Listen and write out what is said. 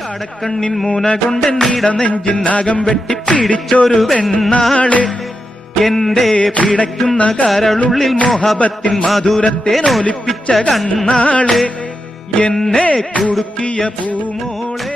കടക്കണ്ണിൻ മൂന കൊണ്ട് നീട നെഞ്ചിനാകം വെട്ടിപ്പിടിച്ചൊരു വെണ്ണാള് എന്റെ പിടയ്ക്കുന്ന കരളുള്ളിൽ മോഹബത്തിൻ മധുരത്തെ നോലിപ്പിച്ച കണ്ണാള് എന്നെ കുടുക്കിയ പൂമോളെ.